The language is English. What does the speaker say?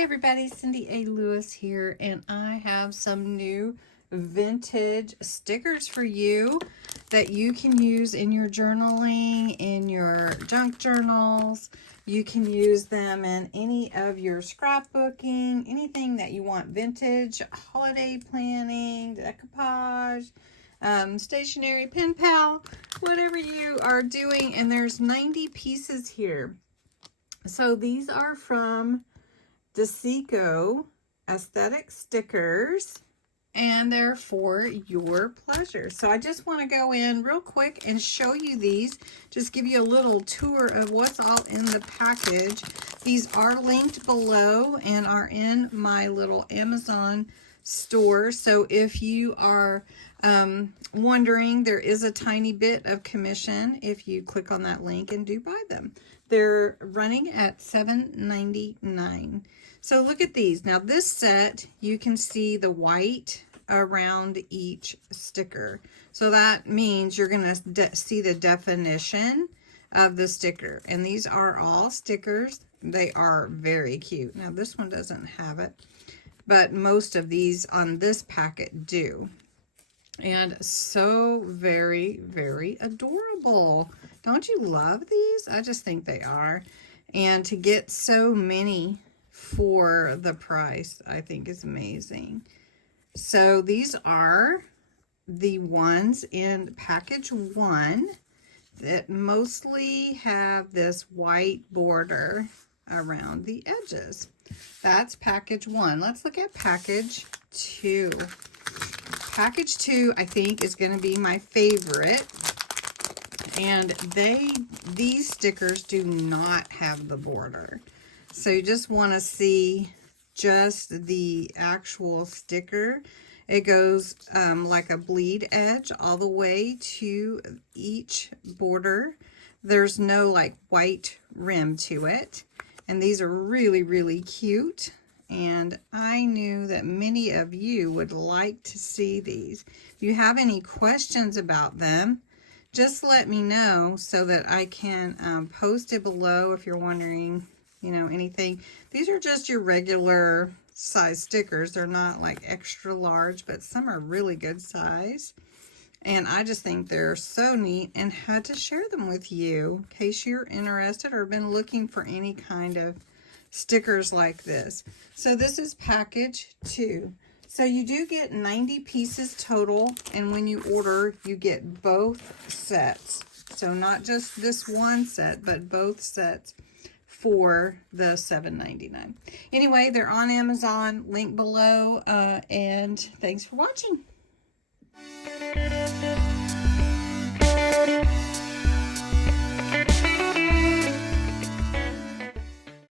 Hey everybody, Cindy A. Lewis here, and I have some new vintage stickers for you that you can use in your journaling, in your junk journals. You can use them in any of your scrapbooking, anything that you want vintage, holiday planning, decoupage, stationery, pen pal, whatever you are doing. And there's 90 pieces here. So these are from Botanical aesthetic stickers, and they're for your pleasure. So I just want to go in real quick and show you these, just give you a little tour of what's all in the package. These are linked below and are in my little Amazon store. So if you are wondering, there is a tiny bit of commission if you click on that link and do buy them. They're running at $7.99. So look at these. Now this set, you can see the white around each sticker. So that means you're going to see the definition of the sticker. And these are all stickers. They are very cute. Now this one doesn't have it, but most of these on this packet do. And so very, very adorable. Don't you love these? I just think they are. And to get so many for the price, I think is amazing. So these are the ones in package 1 that mostly have this white border around the edges. That's package 1. Let's look at package 2. Package 2, I think, is going to be my favorite. And these stickers do not have the border. So you just want to see just the actual sticker. It goes like a bleed edge all the way to each border. There's no like white rim to it. And these are really, really cute. And I knew that many of you would like to see these. If you have any questions about them, just let me know so that I can post it below if you're wondering, you know, anything. These are just your regular size stickers. They're not like extra large, but some are really good size. And I just think they're so neat and had to share them with you in case you're interested or been looking for any kind of stickers like this. So this is package 2. So you do get 90 pieces total, and when you order, you get both sets. So not just this one set, but both sets for the $7.99. Anyway, they're on Amazon, link below, and thanks for watching.